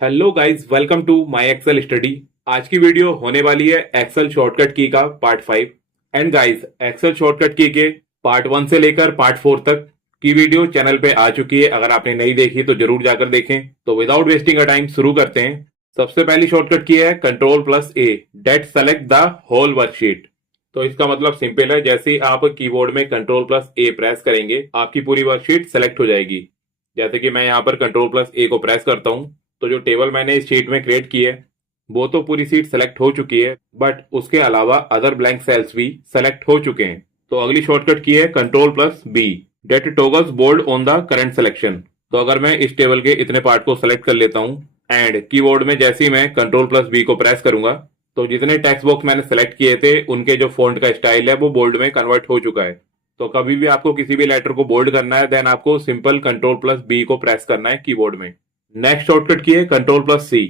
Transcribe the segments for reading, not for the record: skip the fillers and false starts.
Hello guys, welcome to my Excel study. आज की video होने वाली है एक्सेल शॉर्टकट की का part 5। And guys, Excel shortcut key के पार्ट 1 से लेकर पार्ट 4 तक की वीडियो चैनल पे आ चुकी है। अगर आपने नहीं देखी तो जरूर जाकर देखें। तो विदाउट वेस्टिंग अ टाइम शुरू करते हैं। सबसे पहली शॉर्टकट की है control A, that select the whole worksheet. तो इसका मतलब सिंपल है, जैसे ही आप कीबोर्ड में कंट्रोल+A प्रेस करेंगे आपकी पूरी वर्कशीट सेलेक्ट हो जाएगी। जैसे कि मैं यहाँ पर कंट्रोल+A को प्रेस करता हूँ तो जो टेबल मैंने इस शीट में क्रिएट की है वो तो पूरी सीट सेलेक्ट हो चुकी है, बट उसके अलावा अदर ब्लैंक सेल्स भी सेलेक्ट हो चुके हैं। तो अगली शॉर्टकट की है control B, that toggles bold on the current selection. तो अगर मैं इस टेबल के इतने पार्ट को सेलेक्ट कर लेता हूँ एंड कीबोर्ड में जैसे ही मैं कंट्रोल+B को प्रेस करूंगा तो जितने टेक्स्ट बॉक्स मैंने सेलेक्ट किए थे उनके जो फॉन्ट का स्टाइल है वो बोल्ड में कन्वर्ट हो चुका है। तो कभी भी आपको किसी भी लेटर को बोल्ड करना है देन आपको सिंपल कंट्रोल+B को प्रेस करना है कीबोर्ड में। नेक्स्ट शॉर्टकट की है control C,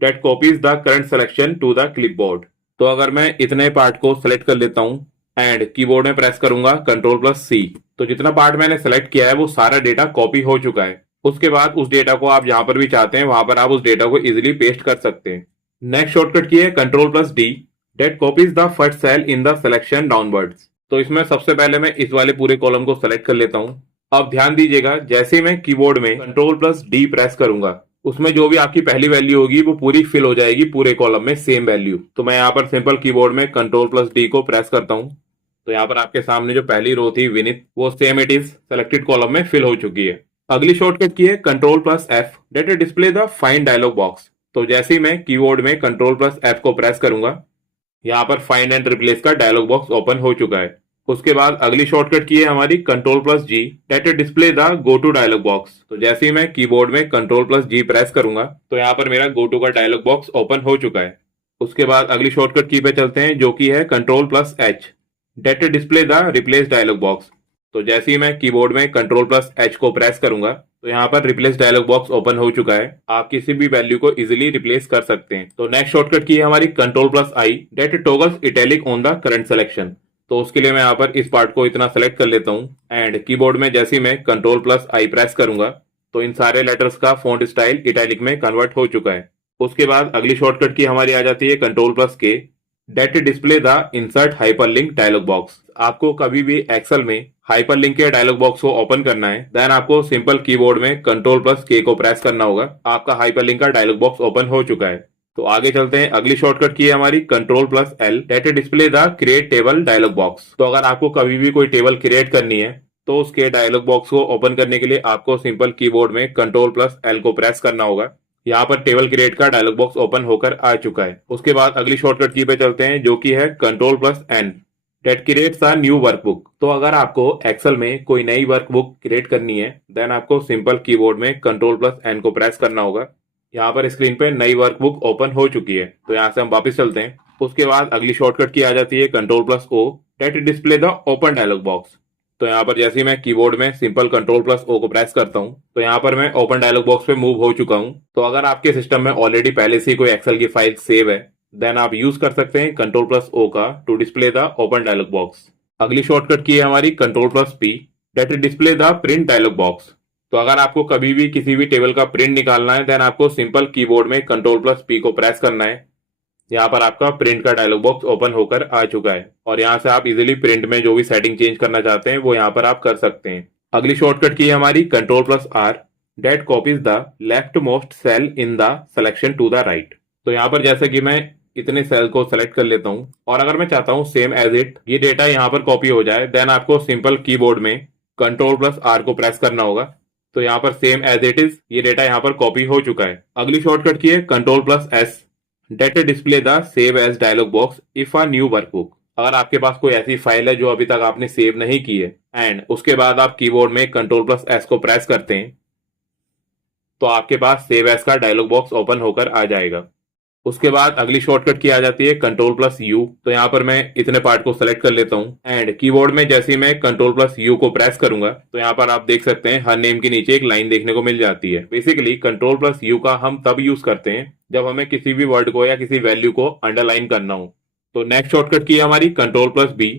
that copies the current selection to the clipboard. तो अगर मैं इतने पार्ट को सेलेक्ट कर लेता हूं एंड कीबोर्ड में प्रेस करूंगा कंट्रोल+C तो जितना पार्ट मैंने सेलेक्ट किया है वो सारा डेटा कॉपी हो चुका है। उसके बाद उस डेटा को आप जहां पर भी चाहते हैं वहां पर आप उस डेटा को इजिली पेस्ट कर सकते हैं। नेक्स्ट शॉर्टकट की है control D, that copies the first cell in the selection downwards. तो इसमें सबसे पहले मैं इस वाले पूरे कॉलम को सेलेक्ट कर लेता हूं। अब ध्यान दीजिएगा, जैसे मैं कीबोर्ड में कंट्रोल+D प्रेस करूंगा उसमें जो भी आपकी पहली वैल्यू होगी वो पूरी फिल हो जाएगी पूरे कॉलम में सेम वैल्यू। तो मैं यहाँ पर सिंपल कीबोर्ड में कंट्रोल+D को प्रेस करता हूँ तो यहाँ पर आपके सामने जो पहली रो थी विनित वो same it is selected column में फिल हो चुकी है। अगली शॉर्टकट की है control F, that display the find dialog box. तो जैसे ही मैं कीबोर्ड में कंट्रोल+F को प्रेस करूंगा यहाँ पर फाइंड एंड रिप्लेस का डायलॉग बॉक्स ओपन हो चुका है। उसके बाद अगली शॉर्टकट की है हमारी control G, that display the go to dialog box. तो जैसे ही मैं कीबोर्ड में कंट्रोल+G प्रेस करूंगा तो यहाँ पर मेरा गो टू का डायलॉग बॉक्स ओपन हो चुका है। उसके बाद अगली शॉर्टकट की पे चलते हैं जो कि है control H, that display the replace dialog box. तो जैसे ही मैं कीबोर्ड में कंट्रोल+H को प्रेस करूंगा तो यहाँ पर रिप्लेस डायलॉग बॉक्स ओपन हो चुका है। आप किसी भी वैल्यू को इजीली रिप्लेस कर सकते हैं। तो नेक्स्ट शॉर्टकट की है हमारी control I, that toggles italic on the current selection. तो उसके लिए मैं यहाँ पर इस पार्ट को इतना सेलेक्ट कर लेता हूँ एंड कीबोर्ड में जैसे ही मैं कंट्रोल+I प्रेस करूंगा तो इन सारे लेटर्स का फॉन्ट स्टाइल इटैलिक में कन्वर्ट हो चुका है। उसके बाद अगली शॉर्टकट की हमारी आ जाती है control K, that display the insert hyperlink dialog box. आपको कभी भी एक्सेल में हाइपरलिंक के डायलॉग बॉक्स को ओपन करना है देन आपको सिंपल कीबोर्ड में कंट्रोल+K को प्रेस करना होगा। आपका हाइपरलिंक का डायलॉग बॉक्स ओपन हो चुका है। तो आगे चलते हैं। अगली शॉर्टकट की है हमारी control L, that display the create table dialog box. तो अगर आपको कभी भी कोई टेबल क्रिएट करनी है तो उसके डायलॉग बॉक्स को ओपन करने के लिए आपको सिंपल कीबोर्ड में कंट्रोल+L को प्रेस करना होगा। यहाँ पर टेबल क्रिएट का डायलॉग बॉक्स ओपन होकर आ चुका है। उसके बाद अगली शॉर्टकट की पे चलते हैं जो कि है control N, that creates a new workbook. तो अगर आपको एक्सेल में कोई नई वर्कबुक क्रिएट करनी है देन आपको सिंपल कीबोर्ड में कंट्रोल+N को प्रेस करना होगा। यहाँ पर स्क्रीन पे नई वर्कबुक ओपन हो चुकी है। तो यहाँ से हम वापस चलते हैं। उसके बाद अगली शॉर्टकट की आ जाती है control O, that display the open dialog box. तो यहाँ पर जैसे ही मैं कीबोर्ड में सिंपल कंट्रोल+O को प्रेस करता हूँ तो यहाँ पर मैं ओपन डायलॉग बॉक्स पे मूव हो चुका हूँ। तो अगर आपके सिस्टम में ऑलरेडी पहले से ही कोई एक्सेल की फाइल सेव है देन आप यूज कर सकते हैं कंट्रोल+O का to display the open dialog box. अगली शॉर्टकट की है हमारी control P, that display the print dialog box. तो अगर आपको कभी भी किसी भी टेबल का प्रिंट निकालना है देन आपको सिंपल कीबोर्ड में कंट्रोल+P को प्रेस करना है। यहाँ पर आपका प्रिंट का डायलॉग बॉक्स ओपन होकर आ चुका है और यहाँ से आप इजीली प्रिंट में जो भी सेटिंग चेंज करना चाहते हैं वो यहाँ पर आप कर सकते हैं। अगली शॉर्टकट की है हमारी control R, that copies the leftmost cell in the selection to the right. तो यहाँ पर जैसे कि मैं इतने सेल को सेलेक्ट कर लेता हूँ और अगर मैं चाहता हूँ सेम एज इट ये डेटा यहाँ पर कॉपी हो जाए देन आपको सिंपल कीबोर्ड में कंट्रोल+R को प्रेस करना होगा। तो यहाँ पर सेम एज इट इज ये डेटा यहाँ पर कॉपी हो चुका है। अगली शॉर्टकट की है control S, that display the save as dialog box if a new workbook. अगर आपके पास कोई ऐसी फाइल है जो अभी तक आपने सेव नहीं की है एंड उसके बाद आप कीबोर्ड में कंट्रोल+S को प्रेस करते हैं तो आपके पास सेव एज का डायलॉग बॉक्स ओपन होकर आ जाएगा। उसके बाद अगली शॉर्टकट की आ जाती है कंट्रोल+U। तो यहाँ पर मैं इतने पार्ट को सेलेक्ट कर लेता हूँ एंड कीबोर्ड में जैसे ही मैं कंट्रोल+U को प्रेस करूंगा तो यहाँ पर आप देख सकते हैं हर नेम के नीचे एक लाइन देखने को मिल जाती है। बेसिकली कंट्रोल+U का हम तब यूज करते हैं जब हमें किसी भी वर्ड को या किसी वैल्यू को अंडरलाइन करना हो। तो नेक्स्ट शॉर्टकट की है हमारी control B,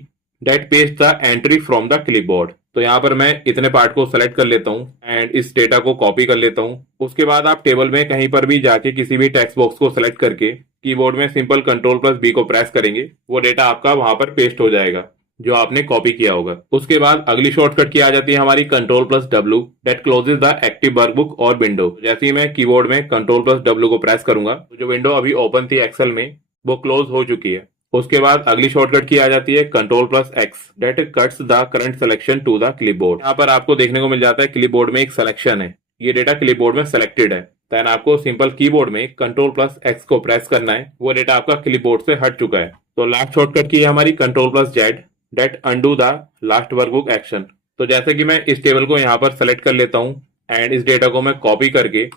that paste the entry from the clipboard. तो यहाँ पर मैं इतने पार्ट को सेलेक्ट कर लेता हूँ एंड इस डेटा को कॉपी कर लेता हूँ। उसके बाद आप टेबल में कहीं पर भी जाके किसी भी टेक्स्ट बॉक्स को सेलेक्ट करके कीबोर्ड में सिंपल कंट्रोल+B को प्रेस करेंगे, वो डेटा आपका वहां पर पेस्ट हो जाएगा जो आपने कॉपी किया होगा। उसके बाद अगली शॉर्टकट की आ जाती है हमारी control W that closes the active workbook और विंडो। जैसे ही मैं कीबोर्ड में कंट्रोल+W को प्रेस करूंगा तो जो विंडो अभी ओपन थी एक्सेल में वो क्लोज हो चुकी है। उसके बाद अगली शॉर्टकट की आ जाती है control X that cuts the current selection to the clipboard. यहाँ पर आपको देखने को मिल जाता है क्लिपबोर्ड में एक सिलेक्शन है, ये डेटा क्लिपबोर्ड में सेलेक्टेड है। देन आपको सिंपल कीबोर्ड में कंट्रोल+X को प्रेस करना है, वो डेटा आपका क्लिपबोर्ड से हट चुका है। तो लास्ट शॉर्टकट की है हमारी control Z that undo the last workbook action. तो जैसे कि मैं इस टेबल को यहाँ पर सेलेक्ट कर लेता हूँ एंड इस डेटा को मैं कॉपी करके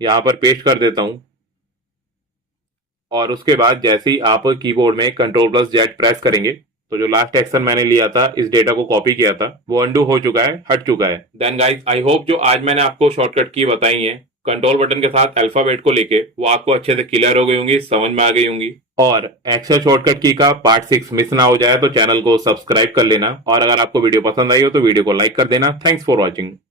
यहाँ पर पेस्ट कर देता हूँ और उसके बाद जैसे ही आप कीबोर्ड में कंट्रोल+Z प्रेस करेंगे तो जो लास्ट एक्शन मैंने लिया था, इस डेटा को कॉपी किया था, वो अंडू हो चुका है, हट चुका है। देन गाइस आई होप जो आज मैंने आपको शॉर्टकट की बताई है कंट्रोल बटन के साथ अल्फाबेट को लेके, वो आपको अच्छे से क्लियर हो गई होंगी, समझ में आ गई होंगी। और एक्सेल शॉर्टकट की का पार्ट 6 मिस ना हो जाए तो चैनल को सब्सक्राइब कर लेना और अगर आपको वीडियो पसंद आई हो तो वीडियो को लाइक कर देना। Thanks for watching.